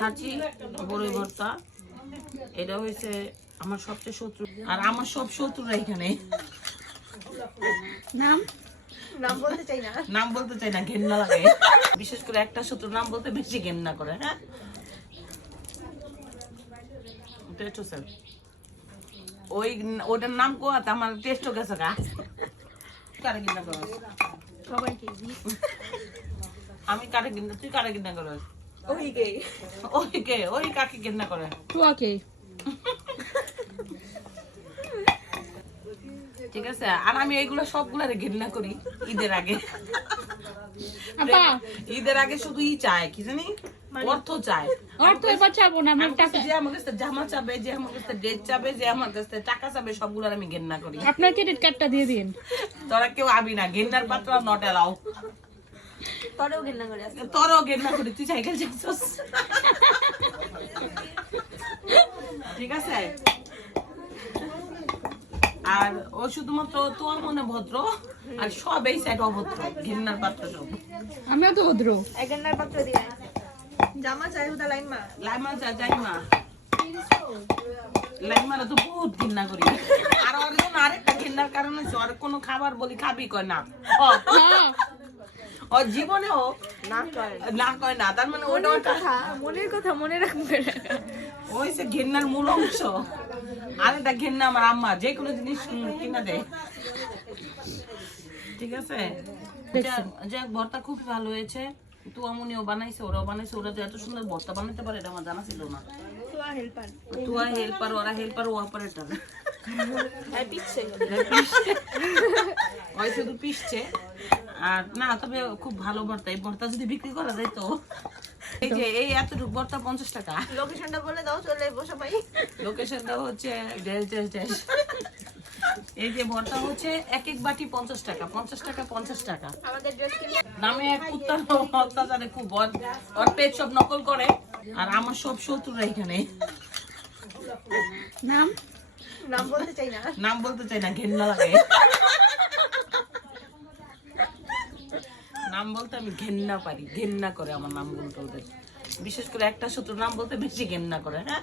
খাচ্ছি বড়ই ভর্তা। এটা হয়েছে আমার সবচেয়ে শত্রু, আর আমার সব শত্রুরা এখানে। নাম নাম বলতে চাই না, ঘেন্না লাগে। বিশেষ করে একটা শত্রু নাম বলতে বেশি ঘেন্না করে। হ্যাঁ, ওই ওটার নাম কোয়াতে আমার টেস্টও গেছে গা। কারে ঘেন্না করো? আমি কারে ঘেন্না, তুই কারে ঘেন্না করো? ওই কাকে ঘেন্না করে? টুয়াকে। ঠিক আছে, আর আমি এইগুলো সবগুলারে ঘেন্না করি ঈদের আগে। আপা ঈদের আগে শুধু চাই কি জানি, অর্থ চাই। অর্থ এবার চাবো না, আমার টাকা। যে আমার কাছে জামা চাবে, যে আমার কাছে ড্রেস চাবে, যে আমার কাছে টাকা চাবে, সবগুলার আমি ঘেন্না করি। আপনার ক্রেডিট কার্ডটা দিয়ে দিন। তোরা কেউ আবি না, ঘেন্নার পাত্র নট এলাও। তোরও ঘেন্না করি, তুই সাইকেল শিখছিস। ঠিক আছে, আর ও শুধুমাত্র তোর মনে ভদ্র, আর সব এই সাইড অভদ্র, ঘেন্নার পাত্র সব। আমিও তো ভদ্র। জামা চাই হুদা লাইমা লাইমা যাইমা লাইমারা তো বহুত ঘেন্না করি। আর ওর জন্য আরেকটা ঘেন্নার কারণ হচ্ছে, ওর কোনো খাবার বলি খাবি কয় না, ওর জীবনেও না কয় না। তার মানে ওটা মনের কথা মনে রাখবে। ওই যে ঘেন্নার মূল অংশ। আরেকটা ঘেন্না আমার আম্মা যে কোনো জিনিস কিনা দেয়। ঠিক আছে, যাক ভর্তা খুব ভালো হয়েছে। তুয়ামুনিও বানাইছে, ওরাও বানাইছে। ওরা যে এত সুন্দর ভর্তা বানাইতে পারে এটা আমার জানা ছিল না। তুয়া হেল্পার, ওরা হেল্পার, ও অপারেটর। ওই শুধু পিসছে। আর না, তবে খুব ভালো ভর্তা। এই ভর্তা যদি বিক্রি করা যায় তো, এই যে এই এতটুকু ভর্তা 50 টাকা। লোকেশনটা বলে দাও, চলে বসে পাই। লোকেশনটা হচ্ছে ড্যাশ। এই যে ভর্তা হচ্ছে এক এক বাটি 50 টাকা, 50 টাকা 50 টাকা। আমাদের ড্রেস কিনে নামে এক কুত্তার অত্যাচারে খুব ওর পেট সব নকল করে। আর আমার সব শত্রুরা এখানে। নাম বলতে চাই না। নাম বলতে চাই না, ঘেন্না লাগে। নাম বলতে আমি ঘেন্না পারি, ঘেন্না করে আমার নাম বলতে ওদের। বিশেষ করে একটা শত্রু নাম বলতে বেশি ঘেন্না করে। হ্যাঁ,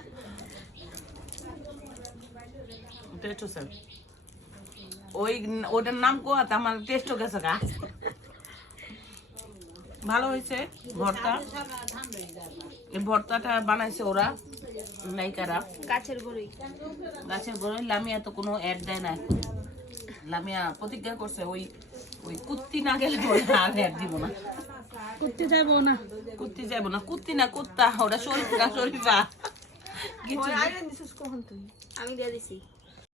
ওই ওটার নাম কোয়াতে আমার টেস্টও গেছে গা। ভালো হয়েছে ভর্তা। এই ভর্তাটা বানাইছে ওরা, নাইকারা। গাছের গরুই লামিয়া তো কোনো অ্যাড দেয় না। লামিয়া প্রতিজ্ঞা করছে, ওই কুত্তি না গেলে আর অ্যাড দিব না। করতে যাবো না, কুত্তি না কুত্তা, ওরা শরীফা। আমি দিয়ে দিছি।